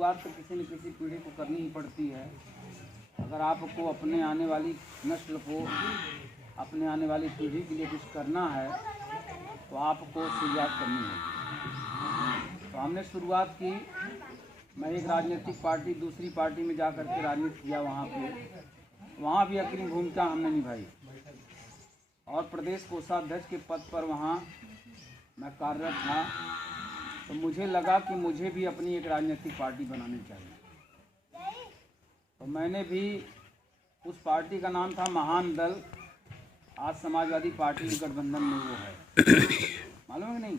शुरुआत तो किसी न किसी पीढ़ी को करनी ही पड़ती है। अगर आपको अपने आने वाली नस्ल को, अपने आने वाली पीढ़ी के लिए कुछ करना है तो आपको शुरुआत करनी होगी। तो हमने शुरुआत की। मैं एक राजनीतिक पार्टी, दूसरी पार्टी में जा कर के राजनीति किया। वहाँ भी अग्रणी भूमिका हमने निभाई और प्रदेश कोषाध्यक्ष के पद पर वहाँ मैं कार्यरत था। तो मुझे लगा कि मुझे भी अपनी एक राजनीतिक पार्टी बनानी चाहिए। तो मैंने भी, उस पार्टी का नाम था महान दल। आज समाजवादी पार्टी गठबंधन में वो है, मालूम है कि नहीं।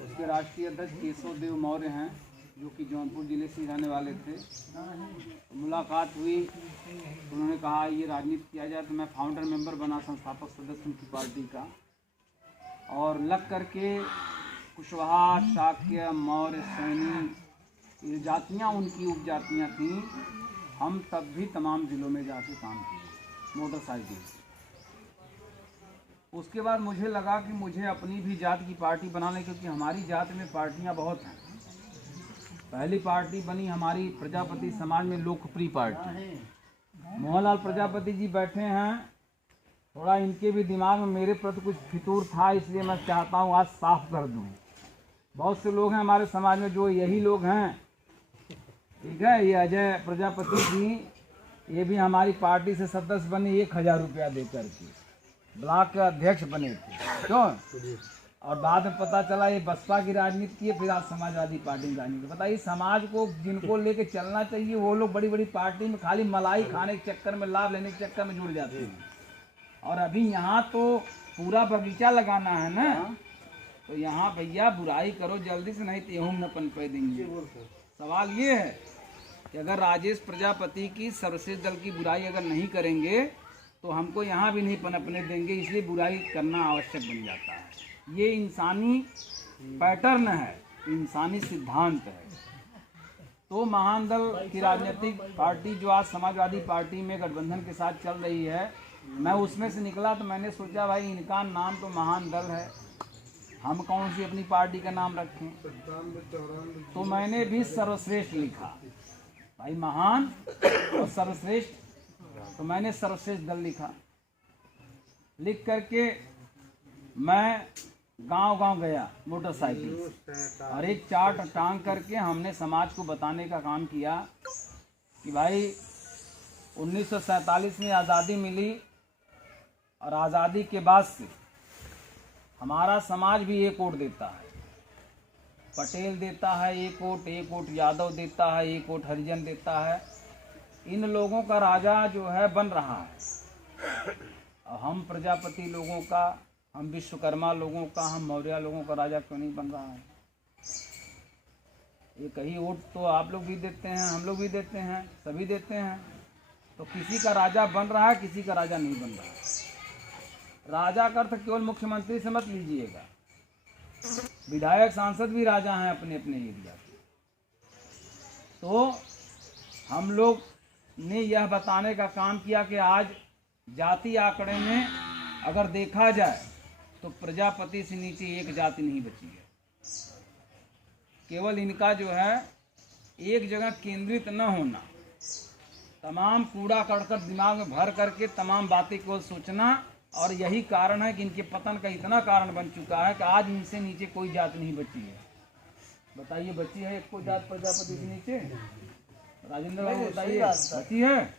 उसके राष्ट्रीय अध्यक्ष केशव देव मौर्य हैं, जो कि जौनपुर जिले से रहने वाले थे। तो मुलाकात हुई, उन्होंने कहा ये राजनीति किया जाए। तो मैं फाउंडर मेंबर बना, संस्थापक सदस्य उनकी पार्टी का। और लग करके कुशवाहा, शाक्य, मौर्य, सैनी, ये जातियाँ उनकी उपजातियाँ थीं। हम तब भी तमाम ज़िलों में जाके काम किए मोटरसाइकिल से। उसके बाद मुझे लगा कि मुझे अपनी भी जात की पार्टी बनाने, क्योंकि हमारी जात में पार्टियां बहुत हैं। पहली पार्टी बनी हमारी प्रजापति समाज में लोकप्रिय पार्टी। मोहनलाल प्रजापति जी बैठे हैं, थोड़ा इनके भी दिमाग में मेरे प्रति कुछ फितूर था, इसलिए मैं चाहता हूँ आज साफ कर दूँ। बहुत से लोग हैं हमारे समाज में जो यही लोग हैं, ठीक है। ये अजय प्रजापति जी, ये भी हमारी पार्टी से सदस्य बने 1000 रुपया दे करके, ब्लॉक के अध्यक्ष बने थे। क्यों? और बाद में पता चला ये बसपा की राजनीति की है, फिर आज समाजवादी पार्टी की राजनीति। बताइए, समाज को जिनको लेके चलना चाहिए वो लोग बड़ी बड़ी पार्टी में खाली मलाई खाने के चक्कर में, लाभ लेने के चक्कर में जुड़ जाते हैं। और अभी यहाँ तो पूरा बगीचा लगाना है ना, तो यहाँ भैया बुराई करो जल्दी से, नहीं तो गेहूँ न पनपे देंगे। सवाल ये है कि अगर राजेश प्रजापति की सर्वश्रेष्ठ दल की बुराई अगर नहीं करेंगे तो हमको यहाँ भी नहीं पनपने देंगे, इसलिए बुराई करना आवश्यक बन जाता है। ये इंसानी पैटर्न है, इंसानी सिद्धांत है। तो महान दल की राजनीतिक पार्टी जो आज समाजवादी पार्टी में गठबंधन के साथ चल रही है, मैं उसमें से निकला। तो मैंने सोचा भाई इनका नाम तो महान दल है, हम कौन सी अपनी पार्टी का नाम रखें। तो मैंने भी सर्वश्रेष्ठ लिखा, भाई महान और सर्वश्रेष्ठ। तो मैंने सर्वश्रेष्ठ दल लिखा। लिख करके मैं गांव-गांव गया मोटरसाइकिल से, और एक चार्ट टांग करके हमने समाज को बताने का काम किया कि भाई 1947 में आज़ादी मिली, और आज़ादी के बाद से हमारा समाज भी एक वोट देता है। पटेल देता है एक वोट यादव देता है एक वोट, हरिजन देता है। इन लोगों का राजा जो है बन रहा है, और हम प्रजापति लोगों का, हम विश्वकर्मा लोगों का, हम मौर्य लोगों का राजा क्यों नहीं बन रहा है। एक ही वोट तो आप लोग भी देते हैं, हम लोग भी देते हैं, सभी देते हैं। तो किसी का राजा बन रहा है, किसी का राजा नहीं बन रहा है। राजा का अर्थ केवल मुख्यमंत्री से मत लीजिएगा, विधायक सांसद भी राजा हैं अपने अपने एरिया के। तो हम लोग ने यह बताने का काम किया कि आज जाति आंकड़े में अगर देखा जाए तो प्रजापति से नीचे एक जाति नहीं बची है। केवल इनका जो है एक जगह केंद्रित न होना, तमाम कूड़ा करकट दिमाग में भर करके तमाम बातें को सोचना, और यही कारण है कि इनके पतन का इतना कारण बन चुका है कि आज इनसे नीचे कोई जात नहीं बची है। बताइए, बची है एक कोई जात प्रजापति से नीचे? राजेंद्र बाबू बताइए, बची है?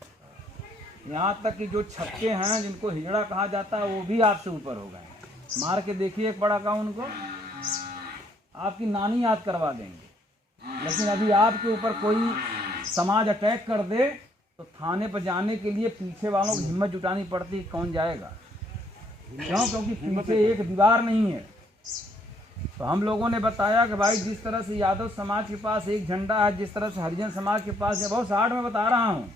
यहाँ तक कि जो छक्के हैं, जिनको हिजड़ा कहा जाता है, वो भी आपसे ऊपर हो गए। मार के देखिए एक बड़ा का उनको, आपकी नानी याद करवा देंगे। लेकिन अभी आपके ऊपर कोई समाज अटैक कर दे तो थाने पर जाने के लिए पीछे वालों की हिम्मत जुटानी पड़ती है। कौन जाएगा? क्यों? क्योंकि पीछे एक दीवार नहीं है। तो हम लोगों ने बताया कि भाई जिस तरह से यादव समाज के पास एक झंडा है, जिस तरह से हरिजन समाज के पास है, बहुत शार्ट में बता रहा हूँ,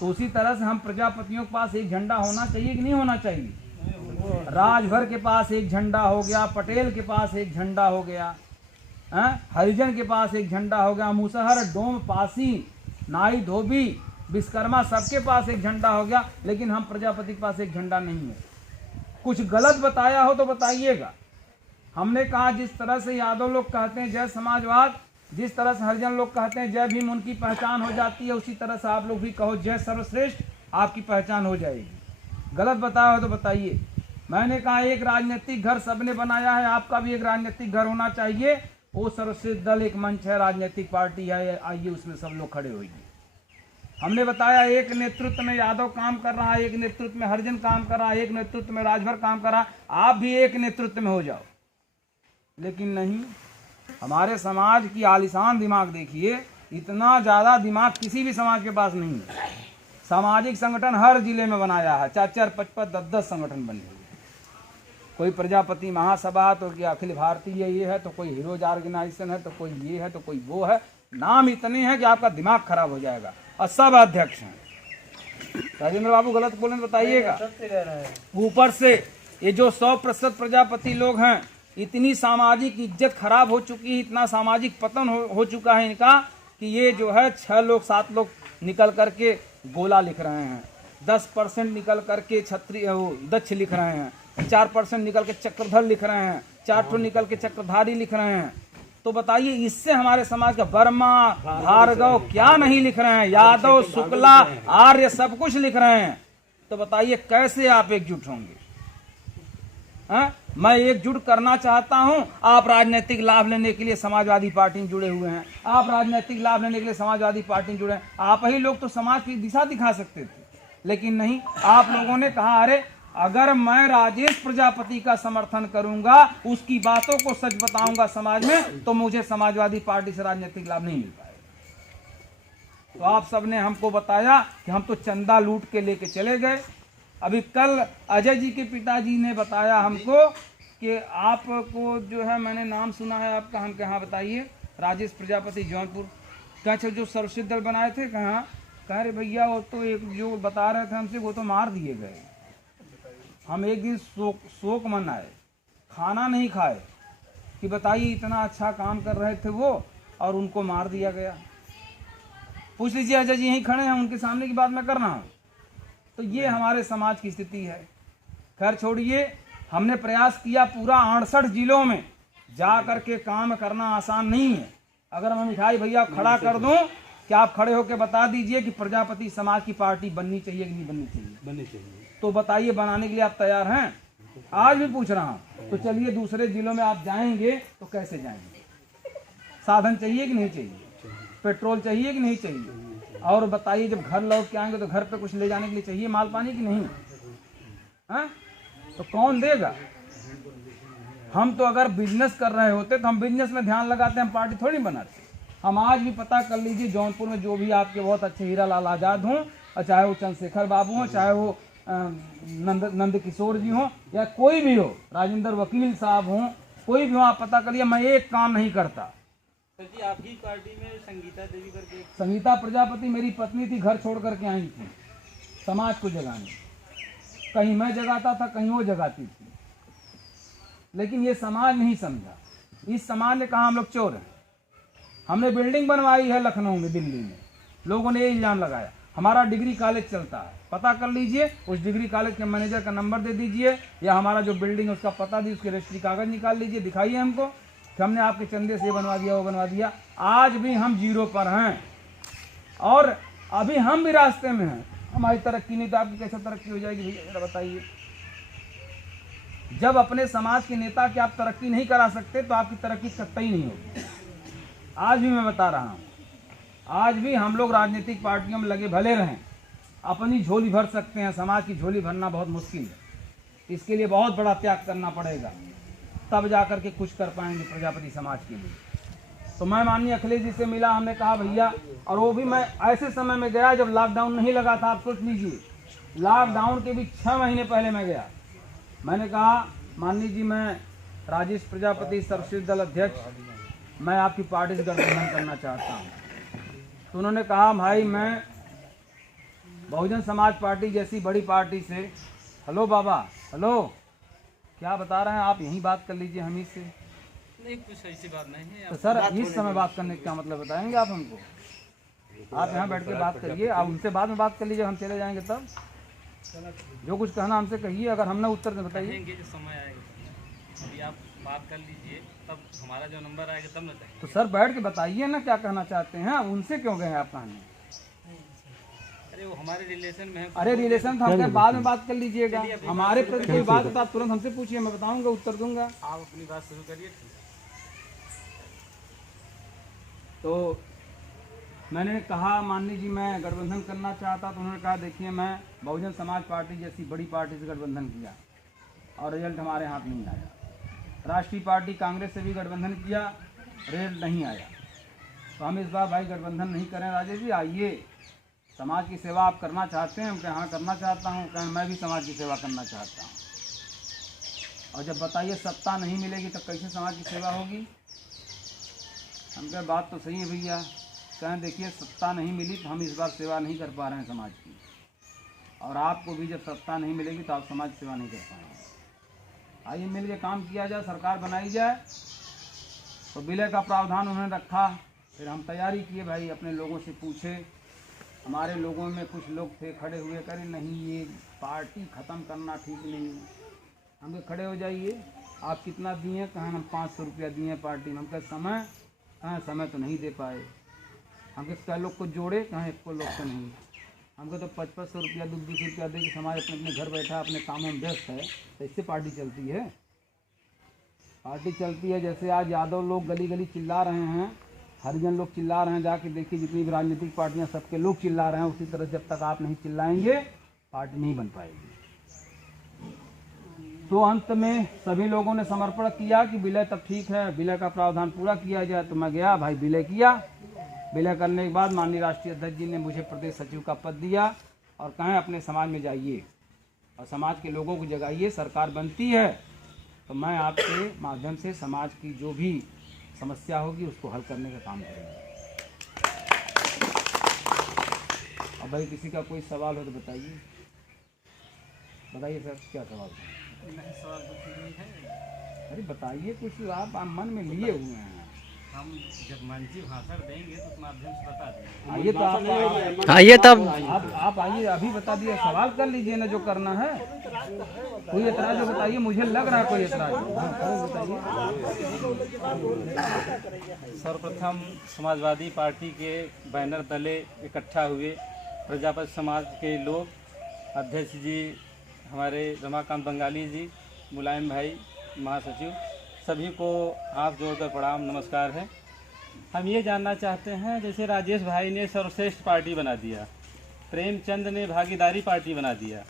तो उसी तरह से हम प्रजापतियों के पास एक झंडा होना चाहिए कि नहीं होना चाहिए? राजभर के पास एक झंडा हो गया, पटेल के पास एक झंडा हो गया, हरिजन के पास एक झंडा हो गया, मुसहर, डोम, पासी, नाई, धोबी, विश्वकर्मा, सबके पास एक झंडा हो गया। लेकिन हम प्रजापति के पास एक झंडा नहीं है। कुछ गलत बताया हो तो बताइएगा। हमने कहा जिस तरह से यादव लोग कहते हैं जय समाजवाद, जिस तरह से हरिजन लोग कहते हैं जय भीम उनकी पहचान हो जाती है, उसी तरह से आप लोग भी कहो जय सर्वश्रेष्ठ, आपकी पहचान हो जाएगी। गलत बताया हो तो बताइए। मैंने कहा एक राजनीतिक घर सबने बनाया है, आपका भी एक राजनीतिक घर होना चाहिए। वो सर्वश्रेष्ठ दल एक मंच है, राजनीतिक पार्टी है, आइए उसमें सब लोग खड़े होइए। हमने बताया एक नेतृत्व में यादव काम कर रहा है, एक नेतृत्व में हरिजन काम कर रहा है, एक नेतृत्व में राजभर काम कर रहा है, आप भी एक नेतृत्व में हो जाओ। लेकिन नहीं, हमारे समाज की आलिशान दिमाग देखिए, इतना ज़्यादा दिमाग किसी भी समाज के पास नहीं है। सामाजिक संगठन हर जिले में बनाया है, 4-4, 5-5, 10-10 संगठन बने हुए। कोई प्रजापति महासभा, तो क्या अखिल भारतीय ये है, तो कोई हीरोज ऑर्गेनाइजेशन है, तो कोई ये है, तो कोई वो है। नाम इतने हैं कि आपका दिमाग खराब हो जाएगा, और सब अध्यक्ष हैं। राजेंद्र बाबू गलत बोले बताइएगा। ऊपर से ये जो 100% प्रजापति लोग हैं, इतनी सामाजिक इज्जत खराब हो चुकी है, इतना सामाजिक पतन हो चुका है इनका कि ये जो है 6 लोग 7 लोग निकल करके गोला लिख रहे हैं, 10% निकल करके छत्री दक्ष लिख रहे हैं, 4% निकल के चक्रधर लिख रहे हैं, 4 निकल के चक्रधारी लिख रहे हैं। तो बताइए इससे हमारे समाज का वर्मा, भार्गव क्या नहीं लिख रहे हैं, यादव, शुक्ला, आर्य सब कुछ लिख रहे हैं। तो बताइए कैसे आप एकजुट होंगे? मैं एकजुट करना चाहता हूं। आप राजनीतिक लाभ लेने के लिए समाजवादी पार्टी में जुड़े हुए हैं, आप राजनीतिक लाभ लेने के लिए समाजवादी पार्टी में जुड़े हैं। आप ही लोग तो समाज की दिशा दिखा सकते थे, लेकिन नहीं, आप लोगों ने कहा अरे अगर मैं राजेश प्रजापति का समर्थन करूंगा, उसकी बातों को सच बताऊंगा समाज में, तो मुझे समाजवादी पार्टी से राजनीतिक लाभ नहीं मिल पाएगा। तो आप सबने हमको बताया कि हम तो चंदा लूट के लेके चले गए। अभी कल अजय जी के पिताजी ने बताया हमको कि आपको जो है, मैंने नाम सुना है आपका, हम कहाँ बताइए, राजेश प्रजापति जौनपुर, कहे जो सर्वसिद्ध दल बनाए थे, कहाँ? कह रहे भैया वो तो एक जो बता रहे थे हमसे, वो तो मार दिए गए। हम एक दिन शोक मनाए, खाना नहीं खाए कि बताइए इतना अच्छा काम कर रहे थे वो, और उनको मार दिया गया। पूछ लीजिए, अजय जी यहीं खड़े हैं, उनके सामने की बात मैं कर रहा हूँ। तो ये हमारे समाज की स्थिति है। खैर छोड़िए, हमने प्रयास किया पूरा 68 जिलों में जा करके काम करना आसान नहीं है। अगर मैं मिठाई भैया खड़ा कर दूं कि आप खड़े होकर बता दीजिए कि प्रजापति समाज की पार्टी बननी चाहिए कि नहीं बननी चाहिए? बननी चाहिए। तो बताइए बनाने के लिए आप तैयार हैं? आज भी पूछ रहा हूं। तो चलिए दूसरे जिलों में आप जाएंगे तो कैसे जाएंगे? साधन चाहिए कि नहीं चाहिए? पेट्रोल चाहिए कि नहीं चाहिए? और बताइए जब घर लौट के आएंगे तो घर पे कुछ ले जाने के लिए चाहिए माल पानी कि नहीं? हाँ? तो कौन देगा? हम तो अगर बिजनेस कर रहे होते तो हम बिजनेस में ध्यान लगाते, हम पार्टी थोड़ी बनाते। हम आज भी पता कर लीजिए, जौनपुर में जो भी आपके बहुत अच्छे हीरा लाल आजाद हों, और चाहे वो चंद्रशेखर बाबू हों, चाहे वो नंद किशोर जी हों, या कोई भी हो, राजेंद्र वकील साहब हों, कोई भी हो, आप पता करिए, मैं एक काम नहीं करता। सर जी आपकी पार्टी में संगीता देवी करके, संगीता प्रजापति मेरी पत्नी थी, घर छोड़ करके आई थी समाज को जगाने। कहीं मैं जगाता था, कहीं वो जगाती थी, लेकिन ये समाज नहीं समझा। इस समाज ने कहा हम लोग चोर हैं। हमने बिल्डिंग बनवाई है लखनऊ में, दिल्ली में, लोगों ने ये इल्जाम लगाया। हमारा डिग्री कॉलेज चलता है, पता कर लीजिए, उस डिग्री कॉलेज के मैनेजर का नंबर दे दीजिए, या हमारा जो बिल्डिंग है उसका पता दी, उसके रजिस्ट्री कागज निकाल लीजिए, दिखाइए हमको कि हमने आपके चंदे से बनवा दिया, वो बनवा दिया। आज भी हम जीरो पर हैं, और अभी हम भी रास्ते में हैं। हमारी तरक्की नहीं तो आपकी कैसे तरक्की हो जाएगी भैया, जरा बताइए। जब अपने समाज के नेता की आप तरक्की नहीं करा सकते तो आपकी तरक्की कतई नहीं होगी। आज भी मैं बता रहा हूँ, आज भी हम लोग राजनीतिक पार्टियों में लगे भले रहें, अपनी झोली भर सकते हैं, समाज की झोली भरना बहुत मुश्किल है। इसके लिए बहुत बड़ा त्याग करना पड़ेगा, तब जाकर के कुछ कर पाएंगे प्रजापति समाज के लिए। तो मैं माननीय अखिलेश जी से मिला, हमने कहा भैया, और वो भी मैं ऐसे समय में गया जब लॉकडाउन नहीं लगा था। आप सोच लीजिए, लॉकडाउन के भी 6 महीने पहले मैं गया। मैंने कहा माननीय जी, मैं राजेश प्रजापति सर्वसिद्ध दल अध्यक्ष, मैं आपकी पार्टी से गठबंधन करना चाहता हूँ। तो उन्होंने कहा भाई, मैं बहुजन समाज पार्टी जैसी बड़ी पार्टी से, हेलो बाबा, हेलो, क्या बता रहे हैं आप? यहीं बात कर लीजिए हम ही से। नहीं कुछ ऐसी बात नहीं है। तो सर इस समय बात करने का क्या मतलब बताएंगे आप हमको? आप यहाँ बैठ के बात करिए, आप उनसे बाद में बात कर लीजिए, हम चले जाएंगे तब। जो कुछ कहना हमसे कहिए, अगर हमने उत्तर दे बताइए। समय आएगा, अभी आप बात कर लीजिए। तब हमारा जो नंबर आएगा तब न चाहिए। तो सर बैठ के बताइए ना क्या कहना चाहते हैं, उनसे क्यों गए आप कहने? अरे वो हमारे रिलेशन में है। अरे रिलेशन था, हमसे बाद में बात कर लीजिएगा। हमारे प्रति कोई बात होता आप तुरंत हमसे पूछिए, मैं बताऊंगा, उत्तर दूंगा। आप अपनी बात शुरू करिए। तो मैंने कहा माननीय जी मैं गठबंधन करना चाहता, तो उन्होंने कहा देखिए मैं बहुजन समाज पार्टी जैसी बड़ी पार्टी से गठबंधन किया और रिजल्ट हमारे हाथ नहीं आया। राष्ट्रीय पार्टी कांग्रेस से भी गठबंधन किया, रिजल्ट नहीं आया। तो हम इस बार भाई गठबंधन नहीं करें राजेश जी, आइए समाज की सेवा आप करना चाहते हैं? हम कहें हाँ करना चाहता हूँ। कहें मैं भी समाज की सेवा करना चाहता हूँ। और जब बताइए सत्ता नहीं मिलेगी तो कैसे समाज की सेवा होगी? हम कहें बात तो सही है भैया। कहें देखिए सत्ता नहीं मिली तो हम इस बार सेवा नहीं कर पा रहे हैं समाज की, और आपको भी जब सत्ता नहीं मिलेगी तो आप समाज सेवा नहीं कर पाएंगे। आइए मिल के काम किया जाए, सरकार बनाई जाए। तो विलय का प्रावधान उन्होंने रखा, फिर हम तैयारी किए भाई, अपने लोगों से पूछे। हमारे लोगों में कुछ लोग थे खड़े हुए, करें नहीं ये पार्टी ख़त्म करना ठीक नहीं है। हम कहे खड़े हो जाइए, आप कितना दिए? कहाँ हम 500 रुपया दिए पार्टी में। हम कहे समय, कहाँ समय तो नहीं दे पाए। हम कहे लोग को जोड़े, कहाँ एक को लोग को नहीं। हमको तो 5500 रुपया 200 रुपया दे के समाज अपने अपने घर बैठा अपने कामों में व्यस्त है, तो इससे पार्टी चलती है? पार्टी चलती है जैसे आज यादव लोग गली गली चिल्ला रहे हैं, हरिजन लोग चिल्ला रहे हैं, जाके देखिए जितनी भी राजनीतिक पार्टियां सबके लोग चिल्ला रहे हैं। उसी तरह जब तक आप नहीं चिल्लाएंगे पार्टी नहीं बन पाएगी। तो अंत में सभी लोगों ने समर्पण किया कि विलय तब ठीक है, विलय का प्रावधान पूरा किया जाए। तो मैं गया भाई, विलय किया। विलय करने के बाद माननीय राष्ट्रीय अध्यक्ष जी ने मुझे प्रदेश सचिव का पद दिया और कहें अपने समाज में जाइए और समाज के लोगों को जगाइए। सरकार बनती है तो मैं आपके माध्यम से समाज की जो भी समस्या होगी उसको हल करने का काम करेंगे। अब भाई किसी का कोई सवाल हो तो बताइए। बताइए सर क्या सवाल है? नहीं सवाल कुछ नहीं है। अरे बताइए कुछ, आप मन में लिए हुए हैं। हम जब मंत्री भाषण देंगे तो उस माध्यम से बता देंगे। आइए तो आप आइए तब आप आइए, अभी बता दिए, सवाल कर लीजिए ना जो करना है। कोई एतराज हो बताइए, मुझे लग रहा है कोई एतराज। सर्वप्रथम समाजवादी पार्टी के बैनर तले इकट्ठा हुए प्रजापति समाज के लोग, अध्यक्ष जी हमारे रमाकांत बंगाली जी, मुलायम भाई महासचिव, सभी को हाथ जोड़कर प्रणाम नमस्कार है। हम ये जानना चाहते हैं, जैसे राजेश भाई ने सर्वश्रेष्ठ पार्टी बना दिया, प्रेमचंद ने भागीदारी पार्टी बना दिया,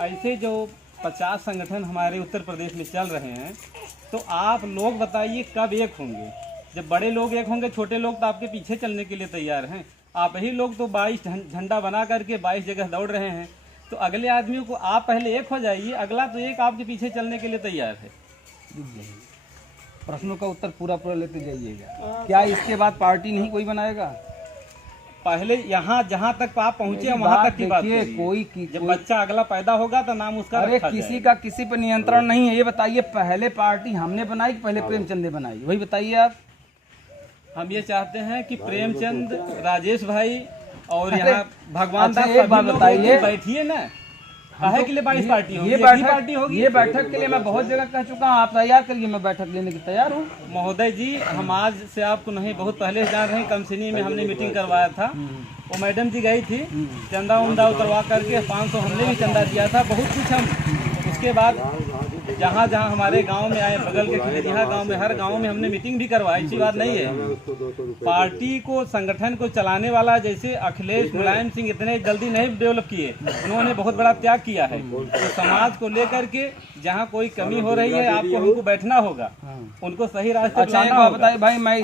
ऐसे जो 50 संगठन हमारे उत्तर प्रदेश में चल रहे हैं, तो आप लोग बताइए कब एक होंगे? जब बड़े लोग एक होंगे, छोटे लोग तो आपके पीछे चलने के लिए तैयार हैं। आप ही लोग तो 22 झंडा बना करके 22 जगह दौड़ रहे हैं। तो अगले आदमियों को आप पहले एक हो जाइए, अगला तो एक आपके पीछे चलने के लिए तैयार है। प्रश्नों का उत्तर पूरा पूरा लेते जाइएगा। क्या इसके बाद पार्टी नहीं कोई बनाएगा? पहले यहाँ जहाँ तक आप पहुँचे वहाँ तक की बात देखिए, करिए। जब बच्चा अगला पैदा होगा तो नाम उसका अरे रखा किसी जाएगा। का किसी पर नियंत्रण नहीं है। ये बताइए पहले पार्टी हमने बनाई कि पहले प्रेमचंद ने बनाई? वही बताइए आप। हम ये चाहते हैं कि प्रेमचंद, राजेश भाई और यहाँ भगवान अच्छा, दास एक बात सभी लोग बताइए। बैठिए ना, काहे के लिए 22 पार्टी होगी? ये एक ही पार्टी होगी। ये बैठक के लिए मैं बहुत जगह कह चुका हूँ, आप तैयार करिए, मैं बैठक लेने की तैयार हूँ। महोदय जी, हम आज से आपको नहीं बहुत पहले जान रहे हैं। कमसिनी में हमने मीटिंग करवाया था, वो मैडम जी गई थी, चंदा उंदा उतरवा करके 500 हमने भी चंदा दिया था, बहुत कुछ हम। उसके बाद जहाँ जहाँ हमारे गांव में आए, बगल के खिलेरिया गांव में, हर गांव में हमने मीटिंग भी करवाई। ऐसी बात नहीं है। पार्टी को, संगठन को चलाने वाला जैसे अखिलेश मुलायम सिंह इतने जल्दी नहीं डेवलप किए, उन्होंने बहुत बड़ा त्याग किया है। तो समाज को लेकर के जहाँ कोई कमी हो रही है, आपको हमको बैठना होगा, उनको सही रास्ते अच्छा एक लाना बात होगा। बताइए भाई, मैं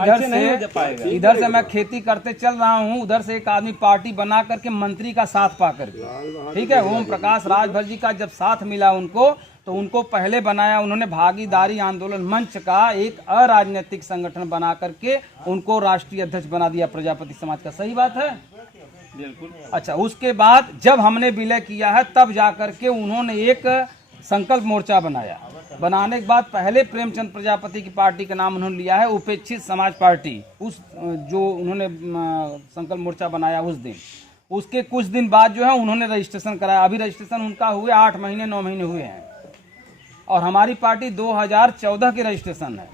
इधर से मैं खेती करते चल रहा हूँ, उधर से एक आदमी पार्टी बना करके मंत्री का साथ पा करके, ठीक है, ओम प्रकाश राजभर जी का जब साथ मिला उनको, तो उनको पहले बनाया उन्होंने भागीदारी आंदोलन मंच का एक अराजनीतिक संगठन बना करके उनको राष्ट्रीय अध्यक्ष बना दिया प्रजापति समाज का। सही बात है? बिल्कुल। अच्छा, उसके बाद जब हमने विलय किया है तब जाकर के उन्होंने एक संकल्प मोर्चा बनाया। बनाने के बाद पहले प्रेमचंद प्रजापति की पार्टी का नाम उन्होंने लिया है उपेक्षित समाज पार्टी, उस जो उन्होंने संकल्प मोर्चा बनाया उस दिन। उसके कुछ दिन बाद जो है उन्होंने रजिस्ट्रेशन कराया। अभी रजिस्ट्रेशन उनका हुए 8 महीने 9 महीने हुए हैं, और हमारी पार्टी 2014 की रजिस्ट्रेशन है।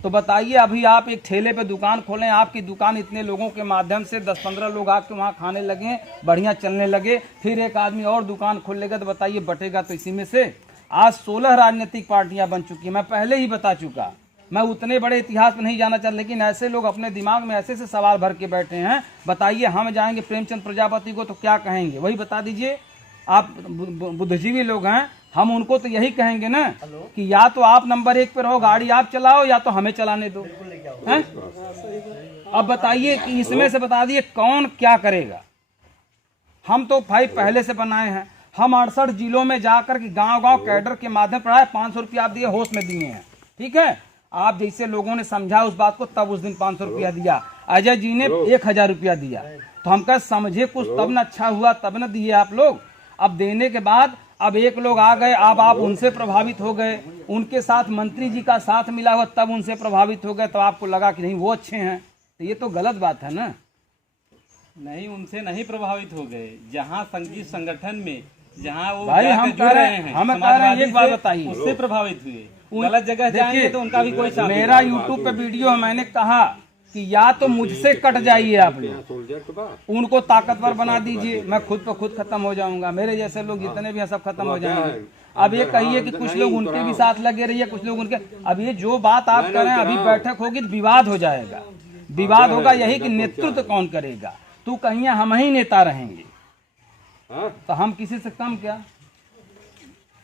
तो बताइए, अभी आप एक ठेले पे दुकान खोलें, आपकी दुकान इतने लोगों के माध्यम से 10-15 लोग आके वहाँ खाने लगे, बढ़िया चलने लगे, फिर एक आदमी और दुकान खोल लेगा, तो बताइए बटेगा तो इसी में से। आज 16 राजनीतिक पार्टियां बन चुकी हैं, मैं पहले ही बता चुका, मैं उतने बड़े इतिहास में नहीं जाना चाहता, लेकिन ऐसे लोग अपने दिमाग में ऐसे सवाल भर के बैठे हैं। बताइए, हम जाएंगे प्रेमचंद प्रजापति को तो क्या कहेंगे, वही बता दीजिए। आप बुद्धिजीवी लोग हैं, हम उनको तो यही कहेंगे ना कि या तो आप नंबर 1 पे रहो, गाड़ी आप चलाओ, या तो हमें चलाने दो, हैं? अब बताइए कि इसमें से बता दिए कौन क्या करेगा। हम तो भाई पहले से बनाए हैं, हम 68 जिलों में जाकर के गांव-गांव कैडर के माध्यम पर 500 रुपया आप दिए, होश में दिए हैं, ठीक है। आप जैसे लोगों ने समझा उस बात को, तब उस दिन 500 रुपया दिया, अजय जी ने 1000 रुपया दिया, तो हम कह समझे कुछ तब न अच्छा हुआ, तब न दिए आप लोग। अब देने के बाद अब एक लोग आ गए, अब आप उनसे प्रभावित हो गए, उनके साथ मंत्री जी का साथ मिला हुआ, तब उनसे प्रभावित हो गए, तो आपको लगा कि नहीं वो अच्छे हैं, तो ये तो गलत बात है ना। नहीं, उनसे नहीं प्रभावित हो गए, जहाँ संगीत संगठन में जहाँ वो भाई हम कह रहे हैं एक बात बताइए, उससे प्रभावित हुए। गलत जगह जाएंगे तो उनका भी कोई साथ। मेरा यूट्यूब पे वीडियो मैंने कहा कि या तो मुझसे कट जाइए आप लोग, उनको ताकतवर बना दीजिए, मैं खुद पे खुद खत्म हो जाऊंगा, मेरे जैसे लोग जितने भी हैं सब खत्म हो जाएंगे। अब ये कहिए कि कुछ लोग उनके भी साथ लगे रहिए, कुछ लोग उनके। अब ये जो बात आप कर रहे हैं, अभी बैठक होगी तो विवाद हो जाएगा, विवाद होगा यही कि नेतृत्व कौन करेगा, तू कहीं हम ही नेता रहेंगे, तो हम किसी से कम क्या।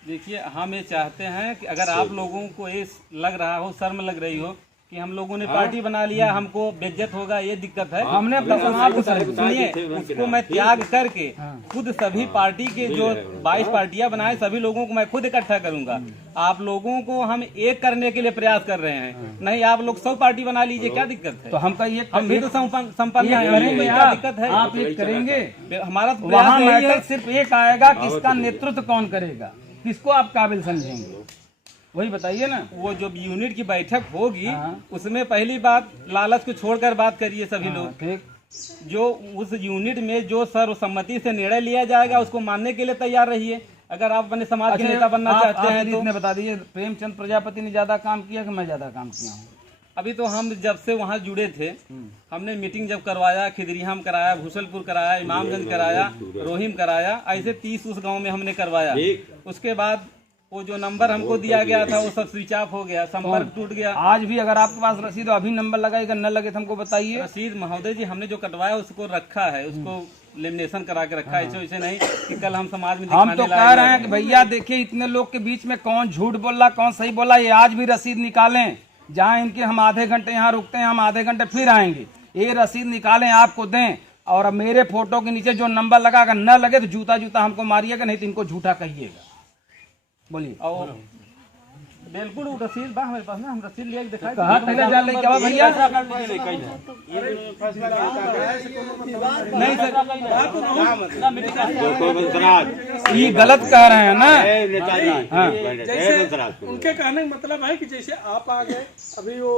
देखिए, हम ये चाहते हैं कि अगर आप लोगों को ये लग रहा हो, शर्म लग रही हो कि हम लोगों ने पार्टी बना लिया, हमको बेइज्जत होगा, ये दिक्कत है, हमने अपना समाज को सुनिए, उसको मैं त्याग करके खुद सभी पार्टी के जो 22 पार्टियां बनाए, सभी लोगों को मैं खुद इकट्ठा करूंगा। आप लोगों को हम एक करने के लिए प्रयास कर रहे हैं, नहीं आप लोग 100 पार्टी बना लीजिए, क्या दिक्कत है। तो हम कहिए हम भी तो संपन्न करेंगे, क्या दिक्कत है, आप एक करेंगे, हमारा वहाँ मैटर सिर्फ एक आएगा कि इसका नेतृत्व कौन करेगा, किसको आप काबिल समझेंगे, वही बताइए ना। वो जो यूनिट की बैठक होगी, उसमें पहली बात लालच को छोड़कर बात करिए सभी लोग, ठीक। जो उस यूनिट में जो सर्वसम्मति से निर्णय लिया जाएगा उसको मानने के लिए तैयार रहिए। अगर आप अपने समाज के नेता बनना चाहते हैं तो बता दीजिए, प्रेमचंद प्रजापति ने ज्यादा काम किया कि मैं ज्यादा काम किया हूँ। अभी तो हम जब से वहाँ जुड़े थे, हमने मीटिंग जब करवाया, खिदरियाम कराया, भूसलपुर कराया, इमामगंज कराया, रोहिम कराया, ऐसे 30 उस गांव में हमने करवाया। उसके बाद वो जो नंबर हमको दिया गया था वो सब स्विच ऑफ हो गया, संपर्क टूट गया। आज भी अगर आपके पास रसीद अभी नंबर लगाएगा, न लगे तो हमको बताइए। रसीद महोदय जी हमने जो कटवाया उसको रखा है, उसको लेमिनेशन करा के रखा है, ऐसे नहीं कि कल हम समाज में हम तो कह रहे हैं कि भैया देखिए, इतने लोग के बीच में कौन झूठ बोल रहा कौन सही बोला, ये आज भी रसीद निकालें, जहाँ इनके हम आधे घंटे यहाँ रुकते हैं, हम आधे घंटे फिर आएंगे, ये रसीद निकालें, आपको दें, और मेरे फोटो के नीचे जो नंबर लगा, अगर न लगे तो जूता जूता हमको मारिएगा, नहीं तो इनको झूठा कहिएगा। बोलिए। और बिल्कुल रसीद बा हमारे पास ना, हम रसीद लिया दिखाई कहाँ पहले जान लेंगे क्या भैया। नहीं सर, ये गलत कह रहे हैं ना। जैसे उनके कहने का मतलब है कि जैसे आप आ गए, अभी वो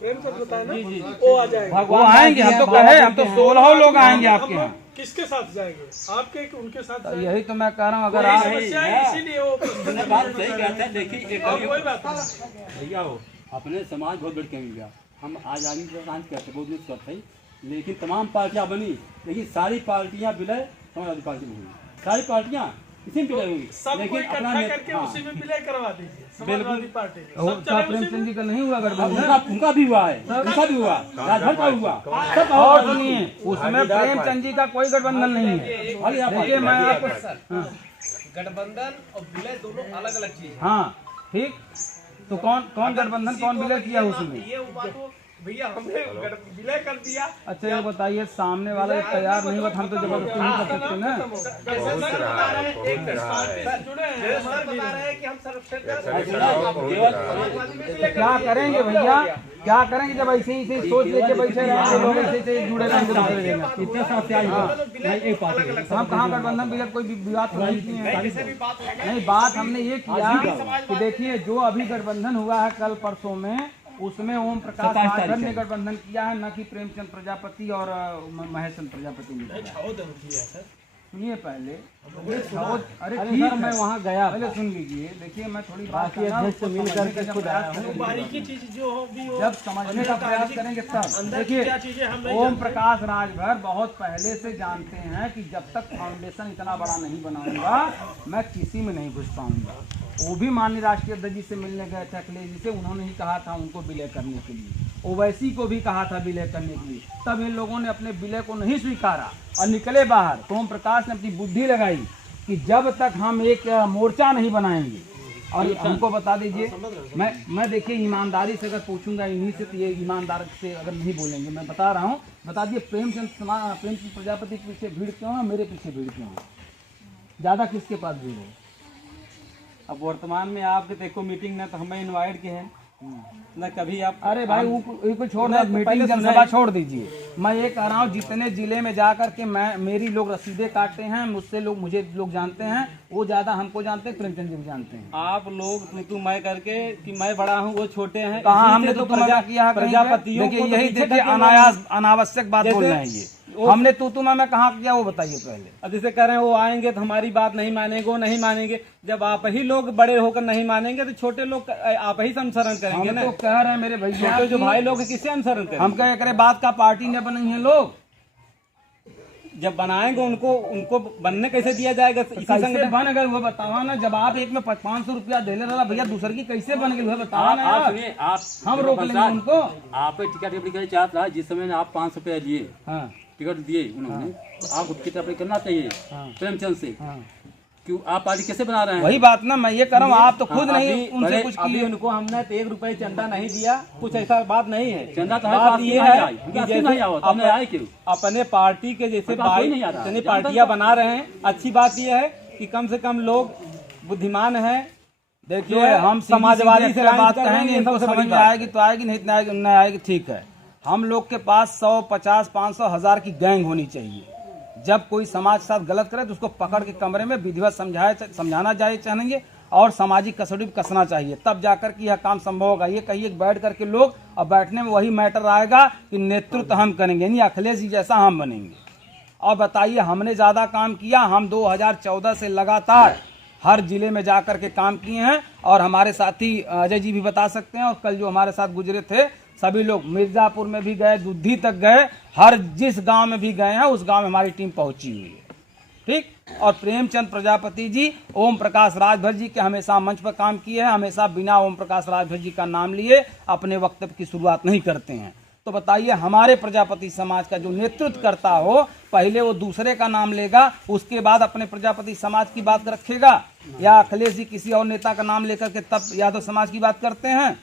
प्रेमचंद बताए ना, वो आ जाएंगे, वो आएंगे, हम तो कहे, हम तो 16 लोग आएंगे आपके यहाँ। किसके साथ जाएंगे, आपके कि उनके साथ जाएंगे? यही तो मैं कह रहा हूँ, अगर आप इसीलिए वो बात सही कहते हैं। देखिए कोई बात नहीं भैया हो, अपने समाज बहुत बड़ी कमी गया, हम आज आगे प्रदान करते बहुत कुछ करते हैं, लेकिन तमाम पार्टियां बनी, लेकिन सारी पार्टियां विलय समाजवादी पार्टी में हुई, सारी पार्टियां इसी में विलय हुई, सबको इकट्ठा करके उसी में विलय करवा दीजिए समाजवादी पार्टी के। सब चले उसी प्रेमचंद जी का नहीं हुआ उनका भी हुआ है, उनका भी हुआ, राजभर का हुआ, सब और सुनिए, उसमें प्रेमचंद जी का कोई गठबंधन नहीं है। देखिए मैं आपको गठबंधन और विलय दोनों अलग अलग चीज है। हाँ ठीक, तो कौन गठबंधन कौन विलय किया उसमें? ये बात वो भैया हमने विलय कर दिया। अच्छा ये बताइए, सामने वाला तैयार नहीं हुआ, हम तो जबरदस्ती नहीं कर सकते ना। क्या करेंगे भैया, क्या करेंगे जब ऐसे ही सोच लेके बैठे रहेंगे लोग, ऐसे जुड़े रहेंगे, हम कहाँ गठबंधन विलय कोई विवाद नहीं है। नहीं, बात हमने ये किया कि देखिए, जो अभी गठबंधन हुआ है कल परसों में, उसमें ओम प्रकाश राजभर ने गठबंधन किया है, न कि प्रेमचंद प्रजापति और महेश चंद्र प्रजापति ने किया। सुनिए पहले। अरे अरे ठीक सर है, मैं वहाँ गया पहले सुन लीजिए। देखिए मैं थोड़ी बात बाकी अध्यक्ष से मिल करके खुद आया हूँ। बारीकी चीज जो हो भी हो, जब समझने का प्रयास करेंगे तब। अंदर की क्या चीजें हम देखिए नहीं ओम प्रकाश राजभर बहुत पहले से जानते हैं कि जब तक फाउंडेशन इतना बड़ा नहीं बनाऊंगा मैं किसी में नहीं घुस पाऊंगा। वो भी माननीय राष्ट्रीय अध्यक्ष जी से मिलने गए थे, अखिलेश जी से, उन्होंने ही कहा था उनको विलय करने के लिए। ओवैसी को भी कहा था विलय करने के लिए, तब इन लोगों ने अपने विलय को नहीं स्वीकारा और निकले बाहर। तो ओम प्रकाश ने अपनी बुद्धि लगाई कि जब तक हम एक मोर्चा नहीं बनाएंगे। और हमको बता दीजिए, मैं देखिए ईमानदारी से अगर पूछूंगा इन्हीं से, तो ये ईमानदार से अगर नहीं बोलेंगे, मैं बता रहा हूँ। बता दिए प्रेमचंद प्रजापति के पीछे भीड़ क्यों है, मेरे पीछे भीड़ क्यों है, ज़्यादा किसके पास भीड़ है? अब वर्तमान में आपके देखो मीटिंग ना तो हमें इनवाइट के हैं न कभी आप। अरे भाई वो छोड़ दो, मीटिंग जनसभा छोड़ दीजिए। मैं ये कह रहा हूँ जितने जिले में जा कर के मेरी लोग रसीदें काटते हैं, मुझे लोग जानते हैं, वो ज्यादा हमको जानते हैं, प्रेमचंद जी भी जानते हैं। आप लोग तू मैं करके कि मैं बड़ा हूँ वो छोटे हैं, कहाँ हमने तो मैं किया है? प्रजापतियों देखिए को तो यही पीछे देखिए ढके हुए हैं। अनावश्यक बात बोल रहे हैं ये। हमने तू मैं कहाँ किया वो बताइए पहले। अब जैसे कह रहे हैं वो आएंगे तो हमारी बात नहीं मानेंगे, वो नहीं मानेंगे। जब आप ही लोग बड़े होकर नहीं मानेंगे तो छोटे लोग आप ही से अनुसरण करेंगे हम ना। तो कह रहे हैं मेरे भैया, छोटे जो भाई लोग हैं किससे अनुसरण करेंगे? हम कह करे बात का पार्टी ने बनाई है लोग, जब बनाएंगे उनको बनने कैसे दिया जाएगा? इसी कैसे संगठन बन गए वो बताओ ना। जब आप एक में 500 रुपया दे रहा भैया, दूसर की कैसे बन गई वो बताओ ना आप यार। सुनिए, आप हम रोक लेंगे उनको। आप टिकट अप्लाई चाहता है, जिस समय आप 500 रुपया लिए, हाँ टिकट दिए उन्होंने, तो आपको टिकट अप्लाई करना चाहिए प्रेमचंद से। हाँ, क्यों आप पार्टी कैसे बना रहे हैं? वही बात ना मैं ये कर रहा हूँ, आप तो खुद नहीं उनसे कुछ अभी किए। उनको हमने तो 1 रुपये चंदा नहीं दिया, कुछ ऐसा बात नहीं है। चंदा तो बात ये है कि जैसे जैसे नहीं आओ तो हमने आए क्यों? अपने पार्टी के जैसे कोई भाई नहीं आ रहा। जितनी पार्टियां बना रहे हैं, अच्छी बात यह है कि कम से कम लोग बुद्धिमान हैं। देखिए हम समाजवादी से बात कर रहे हैं, कहेंगे, ये इनको सबसे समझ बड़ी में बात। आएगी तो आएगी, नहीं तो आएगी नहीं आएगी, ठीक है। हम लोग के पास 100, 50, 500, 1000 की गैंग होनी चाहिए। जब कोई समाज के साथ गलत करे तो उसको पकड़ के कमरे में विधिवत समझाना चाहिए और सामाजिक कसौटी भी कसना चाहिए, तब जाकर कि यह काम संभव होगा। ये कहिए बैठ करके लोग, और बैठने में वही मैटर आएगा कि नेतृत्व हम करेंगे, यानी अखिलेश जी जैसा हम बनेंगे। और बताइए हमने ज़्यादा काम किया, हम 2014 से लगातार हर जिले में जाकर के काम किए हैं। और हमारे साथी अजय जी भी बता सकते हैं, और कल जो हमारे साथ गुजरे थे सभी लोग, मिर्जापुर में भी गए, दुद्धी तक गए, हर जिस गांव में भी गए हैं उस गांव में हमारी टीम पहुंची हुई है। ठीक। और प्रेमचंद प्रजापति जी ओम प्रकाश राजभर जी के हमेशा मंच पर काम किए हैं, हमेशा बिना ओम प्रकाश राजभर जी का नाम लिए अपने वक्तव्य की शुरुआत नहीं करते हैं। तो बताइए हमारे प्रजापति समाज का जो नेतृत्व करता हो, पहले वो दूसरे का नाम लेगा, उसके बाद अपने प्रजापति समाज की बात रखेगा, या अखिलेश जी किसी और नेता का नाम लेकर के तब यादव समाज की बात करते हैं?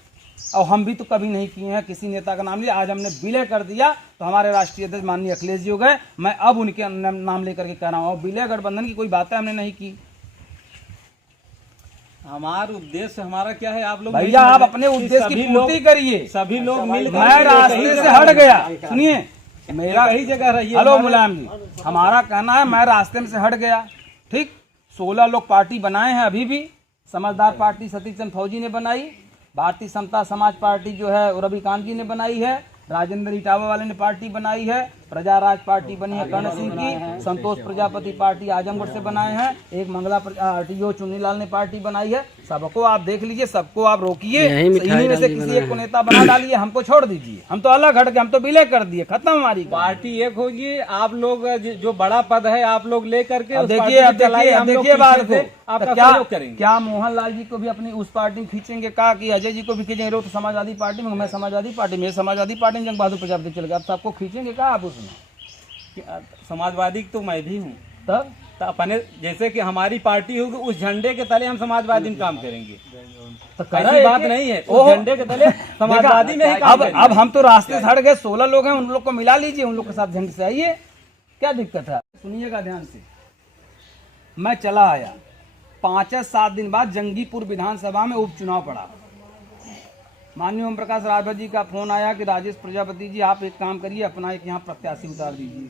और हम भी तो कभी नहीं किए हैं किसी नेता का नाम लिया। आज हमने विलय कर दिया तो हमारे राष्ट्रीय अध्यक्ष माननीय अखिलेश जी हो गए, मैं अब उनके नाम लेकर के कह रहा हूँ। और विलय गठबंधन की कोई बातें हमने नहीं की। हमारा उद्देश्य हमारा क्या है? आप लोग भैया आप अपने उद्देश्य की पूर्ति करिए। सभी लोग मिल मैं रास्ते से हट गया, सुनिए मेरा कई जगह रहिए। हेलो मुलायम जी, हमारा कहना है मैं रास्ते में से हट गया। ठीक, 16 लोग पार्टी बनाए हैं, अभी भी समझदार पार्टी सतीश चंद्र फौजी ने बनाई, भारतीय समता समाज पार्टी जो है रविकांत जी ने बनाई है, राजेंद्र इटावा वाले ने पार्टी बनाई है, प्रजा राज पार्टी बनी है कर्ण सिंह की, संतोष प्रजापति पार्टी आजमगढ़ से बनाए हैं, एक मंगला आरटीओ चुन्नीलाल ने पार्टी बनाई है। सबको आप देख लीजिए, सबको आप रोकिए, इन्हीं में से किसी एक को नेता बना डालिए, हमको छोड़ दीजिए। हम तो अलग हट गए, हम तो विलय कर दिए, खत्म हमारी पार्टी एक होगी। आप लोग जो बड़ा पद है आप लोग ले करके अब उस देखिए पार्टी को चलाइए, हम लोग बात पीछे को से आपका क्या सहयोग करेंगे। क्या मोहनलाल जी को भी अपनी उस पार्टी में खींचेंगे? कहा कि अजय जी को भी खींचेंगे, तो समाजवादी पार्टी में, मैं समाजवादी पार्टी में, समाजवादी पार्टी में जंग बहादुर प्रजापति चल गया, अब सबको खींचेंगे कहा आप उसमें? समाजवादी तो मैं भी हूँ, तब तो अपने जैसे कि हमारी पार्टी होगी उस झंडे के तले हम समाजवादी में काम करेंगे। तो ऐसी बात नहीं है, उस झंडे के तले समाजवादी में ही काम करेंगे। अब हम तो रास्ते से हट गए, 16 लोग हैं, उन लोग को मिला लीजिए, उन लोग के साथ झंडे से आइए, क्या दिक्कत है? सुनिएगा ध्यान से, मैं चला आया, 5-7 दिन बाद जंगीपुर विधानसभा में उपचुनाव पड़ा। माननीय ओम प्रकाश राजभर जी का फोन आया कि राजेश प्रजापति जी आप एक काम करिए, अपना एक यहाँ प्रत्याशी उतार दीजिए।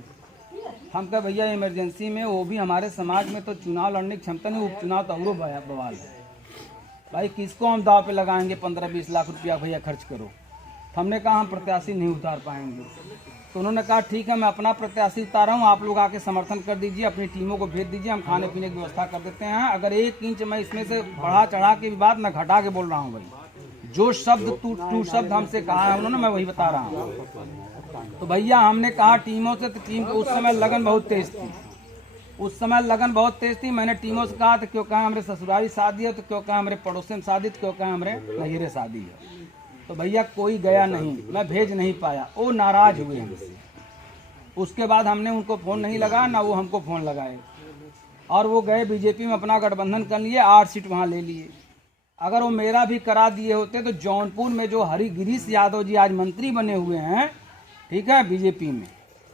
हम कहा भैया इमरजेंसी में, वो भी हमारे समाज में तो चुनाव लड़ने की क्षमता नहीं, उपचुनाव तो और बवाल है भाई, किसको हम दाव पे लगाएंगे? 15-20 लाख रुपया भैया खर्च करो। हमने कहा हम प्रत्याशी नहीं उतार पाएंगे। तो उन्होंने कहा ठीक है मैं अपना प्रत्याशी उतारा हूँ, आप लोग आके समर्थन कर दीजिए, अपनी टीमों को भेज दीजिए, हम खाने पीने की व्यवस्था कर देते हैं। अगर 1 इंच मैं इसमें से बढ़ा चढ़ा के भी बात मैं घटा के बोल रहा हूँ भाई, जो शब्द टू शब्द हमसे कहा है उन्होंने, मैं वही बता रहा हूँ। तो भैया हमने कहा टीमों से, तो टीम उस समय लगन बहुत तेज थी, उस समय लगन बहुत तेज थी। मैंने टीमों से कहा तो क्यों कहा हमारे ससुराली शादी है, तो क्यों कहा हमारे पड़ोसी में शादी, तो क्यों कहा हमारे नैहरे शादी है। तो भैया कोई गया नहीं, मैं भेज नहीं पाया, वो नाराज हुए हमसे। उसके बाद हमने उनको फ़ोन नहीं लगाया, ना वो हमको फ़ोन लगाए, और वो गए बीजेपी में अपना गठबंधन कर लिए, 8 सीट वहाँ ले लिए। अगर वो मेरा भी करा दिए होते तो जौनपुर में जो हरिगिरीश यादव जी आज मंत्री बने हुए हैं, ठीक है, बीजेपी में,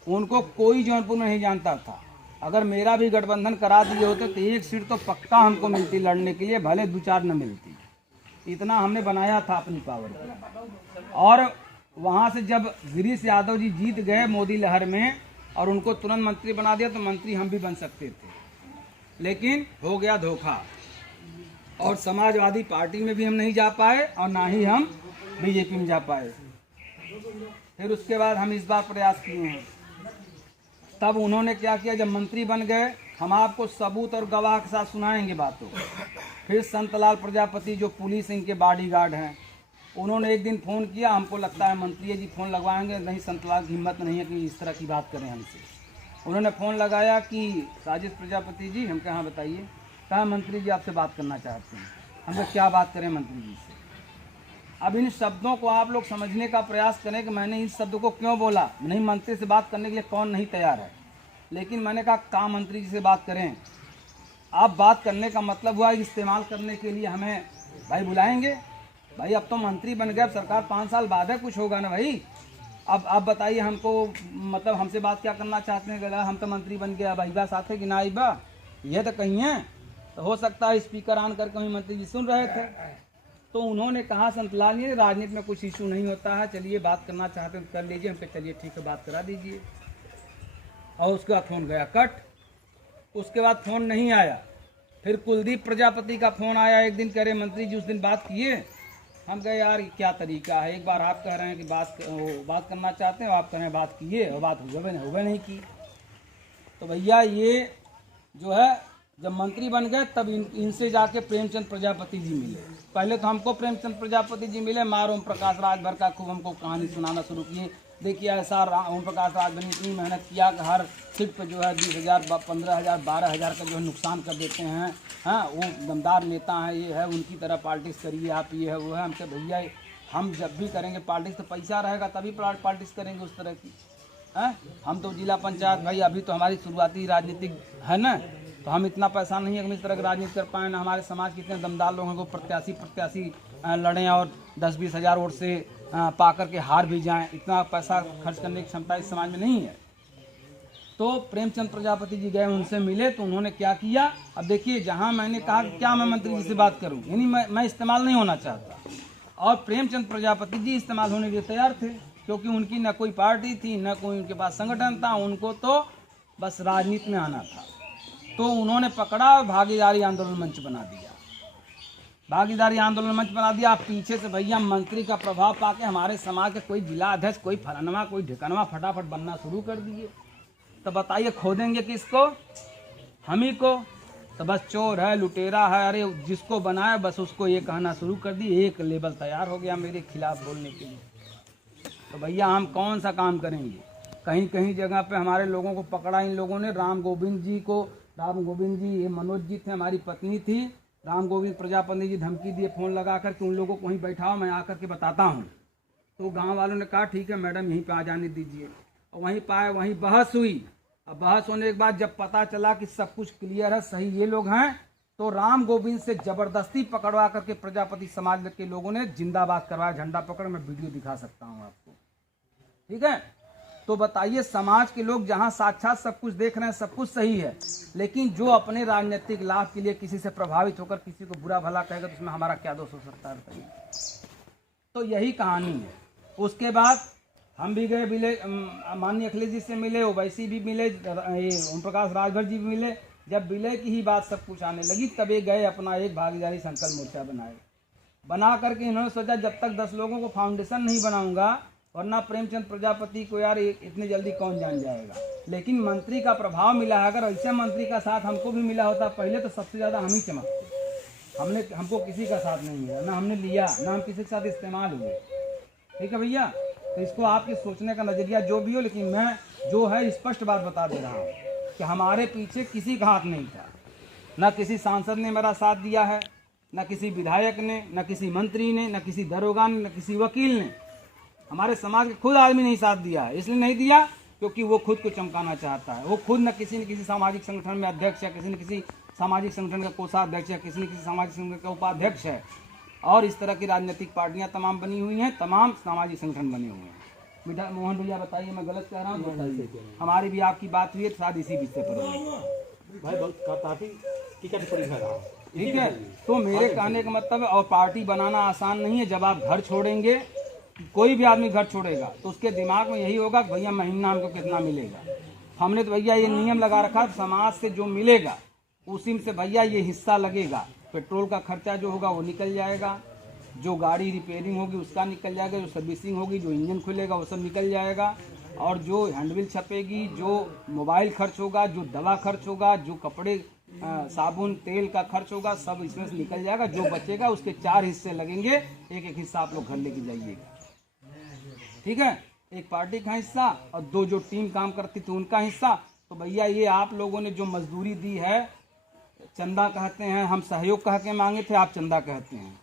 उनको कोई जौनपुर में नहीं जानता था। अगर मेरा भी गठबंधन करा दिए होते तो 1 सीट तो पक्का हमको मिलती लड़ने के लिए, भले 2-4 न मिलती। इतना हमने बनाया था अपनी पावर को। और वहाँ से जब गिरीश यादव जी जीत गए मोदी लहर में और उनको तुरंत मंत्री बना दिया, तो मंत्री हम भी बन सकते थे, लेकिन हो गया धोखा। और समाजवादी पार्टी में भी हम नहीं जा पाए और ना ही हम बीजेपी में जा पाए। फिर उसके बाद हम इस बार प्रयास किए हैं। तब उन्होंने क्या किया, जब मंत्री बन गए, हम आपको सबूत और गवाह के साथ सुनाएंगे बातों। फिर संतलाल प्रजापति जो पुलिस इनके बॉडीगार्ड हैं, उन्होंने एक दिन फ़ोन किया, हमको लगता है मंत्री जी फ़ोन लगवाएंगे, नहीं संतलाल की हिम्मत नहीं है कि इस तरह की बात करें हमसे। उन्होंने फ़ोन लगाया कि राजेश प्रजापति जी, हम कहाँ बताइए, कहा मंत्री जी आपसे बात करना चाहते हैं। हम कहा क्या बात करें मंत्री जी से। अब इन शब्दों को आप लोग समझने का प्रयास करें कि मैंने इस शब्दों को क्यों बोला। नहीं, मंत्री से बात करने के लिए कौन नहीं तैयार है, लेकिन मैंने कहा काम मंत्री जी से बात करें। आप बात करने का मतलब हुआ इस्तेमाल करने के लिए हमें भाई बुलाएंगे। भाई अब तो मंत्री बन गए, अब सरकार 5 साल बाद है, कुछ होगा ना भाई। अब बताइए हमको, मतलब हमसे बात क्या करना चाहते हैं। कि हम तो मंत्री बन गया, भाई बा साथ है कि ना आई बा, ये तो कहीं है। तो हो सकता है स्पीकर ऑन करके वहीं मंत्री जी सुन रहे थे। तो उन्होंने कहा संतलाल जी, राजनीति में कुछ इशू नहीं होता है, चलिए बात करना चाहते हैं कर लीजिए। हम कहे चलिए ठीक है, बात करा दीजिए। और उसके बाद फ़ोन गया कट। उसके बाद फ़ोन नहीं आया। फिर कुलदीप प्रजापति का फ़ोन आया एक दिन, कह रहे मंत्री जी उस दिन बात किए। हम कहे यार क्या तरीका है, एक बार आप कह रहे हैं कि बात करना चाहते हैं, आप कह रहे हैं बात किए, और बात हुए नहीं की। तो भैया ये जो है, जब मंत्री बन गए तब इनसे जाके प्रेमचंद प्रजापति जी मिले। पहले तो हमको प्रेमचंद प्रजापति जी मिले, मार ओम प्रकाश राजभर का खूब हमको कहानी सुनाना शुरू किए। देखिए ऐसा ओम प्रकाश राजभर ने इतनी मेहनत किया कि हर सीट पर जो है 20,000, 15,000, 12,000 का जो है नुकसान कर देते हैं। हाँ, वो दमदार नेता हैं, ये है, उनकी तरह पॉलिटिक्स करिए आप, ये है वो है। हमसे भैया हम जब भी करेंगे पॉलिटिक्स तो पैसा रहेगा तभी पॉलिटिक्स करेंगे उस तरह की। हैं, हम तो जिला पंचायत भाई अभी तो हमारी शुरुआती राजनीतिक है ना, तो हम इतना पैसा नहीं है कि हम इस तरह की राजनीति कर पाए ना। हमारे समाज के इतने दमदार लोग हैं को प्रत्याशी लड़ें और 10-20 हज़ार वोट से पा कर के हार भी जाएं, इतना पैसा खर्च करने की क्षमता इस समाज में नहीं है। तो प्रेमचंद प्रजापति जी गए, उनसे मिले, तो उन्होंने क्या किया। अब देखिए, जहां मैंने कहा कि क्या मैं मंत्री जी से बात करूं, यानी मैं इस्तेमाल नहीं होना चाहता, और प्रेमचंद प्रजापति जी इस्तेमाल होने के लिए तैयार थे, क्योंकि उनकी न कोई पार्टी थी, न कोई उनके पास संगठन था, उनको तो बस राजनीति में आना था। तो उन्होंने पकड़ा और भागीदारी आंदोलन मंच बना दिया। भागीदारी आंदोलन मंच बना दिया। आप पीछे से भैया मंत्री का प्रभाव पाके हमारे समाज के कोई जिला अध्यक्ष, कोई फलानवा, कोई ढिकनवा फटाफट बनना शुरू कर दिए। तो बताइए खोदेंगे किसको? हम ही को। तो बस चोर है, लुटेरा है, अरे जिसको बनाया बस उसको ये कहना शुरू कर दी। एक लेबल तैयार हो गया मेरे खिलाफ बोलने के लिए। तो भैया हम कौन सा काम करेंगे? कहीं कहीं जगह पे हमारे लोगों को पकड़ा इन लोगों ने। राम गोविंद जी, ये मनोज जी थे, हमारी पत्नी थी, राम गोविंद प्रजापति जी धमकी दिए फ़ोन लगा कर कि उन लोगों को वहीं बैठाओ, मैं आकर के बताता हूँ। तो गांव वालों ने कहा ठीक है मैडम, यहीं पे आ जाने दीजिए। और वहीं पाए, वहीं बहस हुई। अब बहस होने के बाद जब पता चला कि सब कुछ क्लियर है, सही ये लोग हैं, तो राम गोविंद से ज़बरदस्ती पकड़वा करके प्रजापति समाज के लोगों ने जिंदाबाद करवाया, झंडा पकड़। मैं वीडियो दिखा सकता हूँ आपको, ठीक है। तो बताइए, समाज के लोग जहां साक्षात सब कुछ देख रहे हैं, सब कुछ सही है, लेकिन जो अपने राजनीतिक लाभ के लिए किसी से प्रभावित होकर किसी को बुरा भला कहेगा, तो उसमें हमारा क्या दोष हो सकता है बताइए। तो यही कहानी है। उसके बाद हम भी गए, मिले, माननीय अखिलेश जी से मिले, ओवैसी भी मिले, ओम प्रकाश राजभर जी भी मिले। जब विलय की ही बात सब कुछ आने लगी, तब गए अपना एक भागीदारी संकल्प मोर्चा बना करके इन्होंने सोचा जब तक 10 लोगों को फाउंडेशन नहीं बनाऊंगा वरना प्रेमचंद प्रजापति को यार इतने जल्दी कौन जान जाएगा। लेकिन मंत्री का प्रभाव मिला है, अगर ऐसे मंत्री का साथ हमको भी मिला होता पहले तो सबसे ज़्यादा हम ही चमकते। हमको किसी का साथ नहीं मिला, ना हमने लिया, ना हम किसी के साथ इस्तेमाल हुए। ठीक है भैया, तो इसको आपके सोचने का नज़रिया जो भी हो, लेकिन मैं जो है स्पष्ट बात बता दे रहा हूँ कि हमारे पीछे किसी का हाथ नहीं था। ना किसी सांसद ने मेरा साथ दिया है, ना किसी विधायक ने, ना किसी मंत्री ने, ना किसी दरोगा ने, ना किसी वकील ने। हमारे समाज के खुद आदमी नहीं साथ दिया है। इसलिए नहीं दिया क्योंकि वो खुद को चमकाना चाहता है। वो खुद न किसी सामाजिक संगठन में अध्यक्ष है, किसी न किसी सामाजिक संगठन का कोषाध्यक्ष है, किसी न किसी सामाजिक संगठन का उपाध्यक्ष है। और इस तरह की राजनीतिक पार्टियां तमाम बनी हुई हैं, तमाम सामाजिक संगठन बने हुए हैं। मोहन भैया बताइए, मैं गलत कह रहा हूँ? बताइए। हमारी भी आपकी बात हुई है, शायद इसी विषय पर होगी। ठीक है, तो मेरे कहने का मतलब है, और पार्टी बनाना आसान नहीं है। जब आप घर छोड़ेंगे, कोई भी आदमी घर छोड़ेगा तो उसके दिमाग में यही होगा कि भैया महीना हमको कितना मिलेगा। हमने तो भैया ये नियम लगा रखा है, समाज से जो मिलेगा उसी में से भैया ये हिस्सा लगेगा। पेट्रोल का खर्चा जो होगा वो निकल जाएगा, जो गाड़ी रिपेयरिंग होगी उसका निकल जाएगा, जो सर्विसिंग होगी, जो इंजन खुलेगा वो सब निकल जाएगा, और जो हैंडबिल छपेगी, जो मोबाइल खर्च होगा, जो दवा खर्च होगा, जो कपड़े साबुन तेल का खर्च होगा, सब इसमें से निकल जाएगा। जो बचेगा उसके 4 हिस्से लगेंगे, एक एक हिस्सा आप लोग घर लेके जाइएगा। ठीक है, एक पार्टी का हिस्सा और 2 जो टीम काम करती थी उनका हिस्सा। तो भैया ये आप लोगों ने जो मजदूरी दी है, चंदा कहते हैं, हम सहयोग कह के मांगे थे, आप चंदा कहते हैं।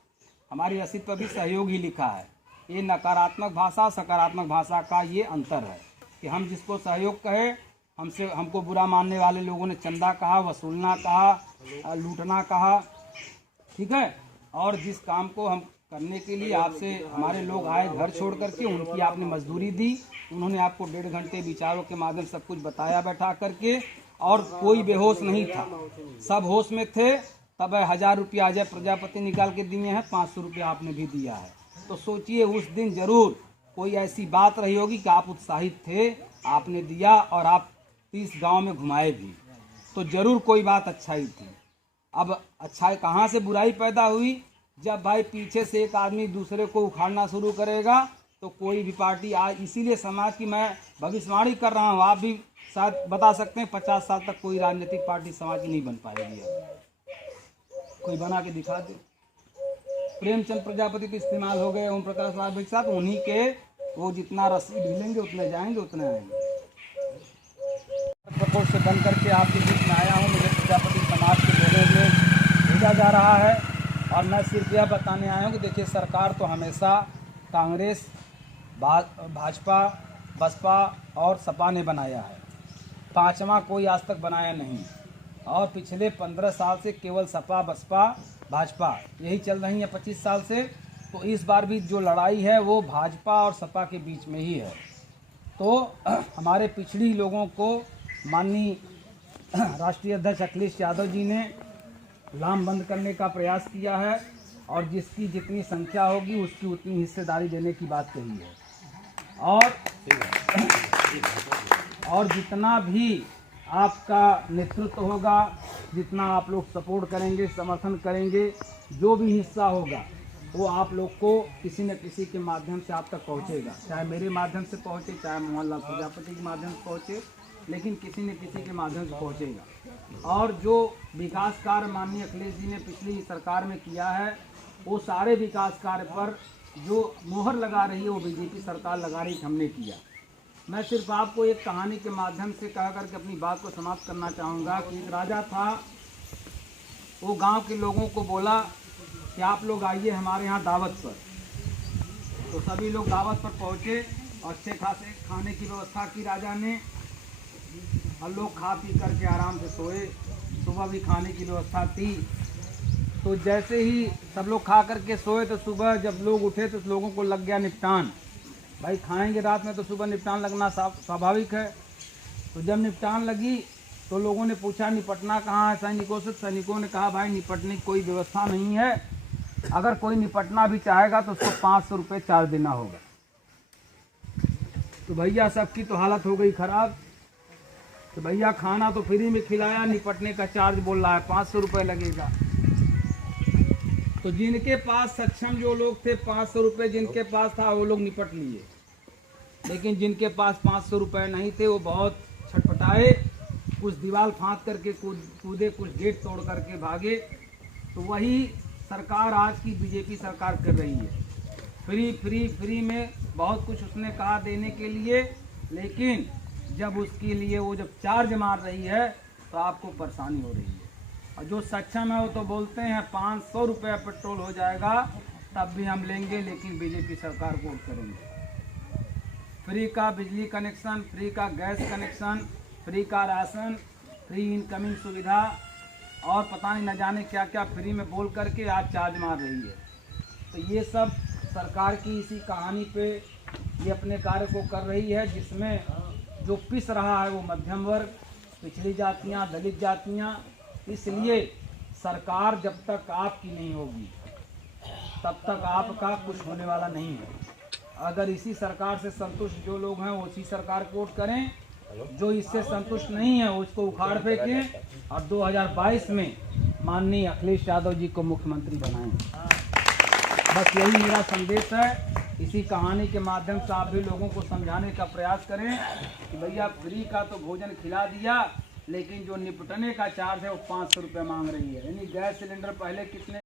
हमारी रसीद पर भी सहयोग ही लिखा है। ये नकारात्मक भाषा सकारात्मक भाषा का ये अंतर है कि हम जिसको सहयोग कहे, हमको बुरा मानने वाले लोगों ने चंदा कहा, वसूलना कहा, लूटना कहा। ठीक है, और जिस काम को हम करने के लिए आपसे हमारे लोग आए घर छोड़ करके, उनकी आपने मजदूरी दी, उन्होंने आपको 1.5 घंटे विचारों के माध्यम सब कुछ बताया बैठा करके, और कोई बेहोश नहीं था, सब होश में थे। तब 1000 रुपया अजय प्रजापति निकाल के दिए हैं, 500 रुपया आपने भी दिया है। तो सोचिए उस दिन जरूर कोई ऐसी बात रही होगी कि आप उत्साहित थे, आपने दिया और आप 30 गांव में घुमाए भी, तो जरूर कोई बात अच्छाई थी। अब अच्छाई कहाँ से बुराई पैदा हुई? जब भाई पीछे से एक आदमी दूसरे को उखाड़ना शुरू करेगा तो कोई भी पार्टी आज, इसीलिए समाज की मैं भविष्यवाणी कर रहा हूँ, आप भी शायद बता सकते हैं 50 साल तक कोई राजनीतिक पार्टी समाज की नहीं बन पाएगी। कोई बना के दिखा दे। प्रेमचंद प्रजापति तो इस्तेमाल हो गए, ओम प्रकाश राय के साथ, उन्हीं के वो जितना रस्सी ढीलेंगे उतने जाएंगे उतने आएंगे। प्रकोष्ठ से बन करके आपके बीच में आया हूँ, मुझे प्रजापति समाज के लोगों में भेजा जा रहा है, और मैं सिर्फ यह बताने आया हूँ कि देखिए सरकार तो हमेशा कांग्रेस, भाजपा, बसपा और सपा ने बनाया है, 5वां कोई आज तक बनाया नहीं। और पिछले 15 साल से केवल सपा, बसपा, भाजपा यही चल रही है 25 साल से। तो इस बार भी जो लड़ाई है वो भाजपा और सपा के बीच में ही है। तो हमारे पिछड़ी लोगों को माननीय राष्ट्रीय अध्यक्ष अखिलेश यादव जी ने लामबंद करने का प्रयास किया है, और जिसकी जितनी संख्या होगी उसकी उतनी हिस्सेदारी देने की बात कही है। और जितना भी आपका नेतृत्व होगा, जितना आप लोग सपोर्ट करेंगे, समर्थन करेंगे, जो भी हिस्सा होगा वो आप लोग को किसी न किसी के माध्यम से आप तक पहुंचेगा, चाहे मेरे माध्यम से पहुंचे, चाहे मोहनलाल प्रजापति के माध्यम से पहुंचे, लेकिन किसी न किसी के माध्यम से पहुंचेगा। और जो विकास कार्य माननीय अखिलेश जी ने पिछली सरकार में किया है, वो सारे विकास कार्य पर जो मोहर लगा रही है वो बीजेपी सरकार लगा रही, हमने किया। मैं सिर्फ आपको एक कहानी के माध्यम से कह करके अपनी बात को समाप्त करना चाहूँगा कि एक राजा था, वो गांव के लोगों को बोला कि आप लोग आइए हमारे यहाँ दावत पर। तो सभी लोग दावत पर पहुँचे और अच्छे खासे खाने की व्यवस्था की राजा ने, और लोग खा पी करके आराम से सोए। सुबह भी खाने की व्यवस्था थी। तो जैसे ही सब लोग खा करके सोए तो सुबह जब लोग उठे तो लोगों को लग गया निपटान। भाई खाएंगे रात में तो सुबह निपटान लगना स्वाभाविक है। तो जब निपटान लगी तो लोगों ने पूछा निपटना कहाँ है सैनिकों से। सैनिकों ने कहा भाई निपटने की कोई व्यवस्था नहीं है, अगर कोई निपटना भी चाहेगा तो उसको 500 रुपये चार्ज देना होगा। तो भैया सबकी तो हालत हो गई खराब। तो भैया खाना तो फ्री में खिलाया, निपटने का चार्ज बोल रहा है 500 रुपये लगेगा। तो जिनके पास सक्षम जो लोग थे 500 रुपये जिनके पास था वो लोग निपट लिए। लेकिन जिनके पास 500 रुपये नहीं थे वो बहुत छटपटाए, कुछ दीवार फांद करके कूदे, कुछ गेट तोड़ करके भागे। तो वही सरकार आज की बीजेपी सरकार कर रही है। फ्री फ्री फ्री में बहुत कुछ उसने कहा देने के लिए, लेकिन जब उसके लिए वो जब चार्ज मार रही है तो आपको परेशानी हो रही है। और जो सक्षम है वो तो बोलते हैं 500 रुपये पेट्रोल हो जाएगा तब भी हम लेंगे, लेकिन बीजेपी सरकार को वोट करेंगे। फ्री का बिजली कनेक्शन, फ्री का गैस कनेक्शन, फ्री का राशन, फ्री इनकमिंग सुविधा और पता नहीं न जाने क्या क्या फ्री में बोल करके आज चार्ज मार रही है। तो ये सब सरकार की इसी कहानी पे ये अपने कार्य को कर रही है, जिसमें जो पिस रहा है वो मध्यम वर्ग, पिछड़ी जातियाँ, दलित जातियाँ। इसलिए सरकार जब तक आपकी नहीं होगी तब तक आपका कुछ होने वाला नहीं है। अगर इसी सरकार से संतुष्ट जो लोग हैं वो इसी सरकार को वोट करें, जो इससे संतुष्ट नहीं है उसको उखाड़ फेंकें और 2022 में माननीय अखिलेश यादव जी को मुख्यमंत्री बनाएं। बस यही मेरा संदेश है। इसी कहानी के माध्यम से आप भी लोगों को समझाने का प्रयास करें कि भैया फ्री का तो भोजन खिला दिया, लेकिन जो निपटने का चार्ज है वो 500 रुपये मांग रही है। यानी गैस सिलेंडर पहले कितने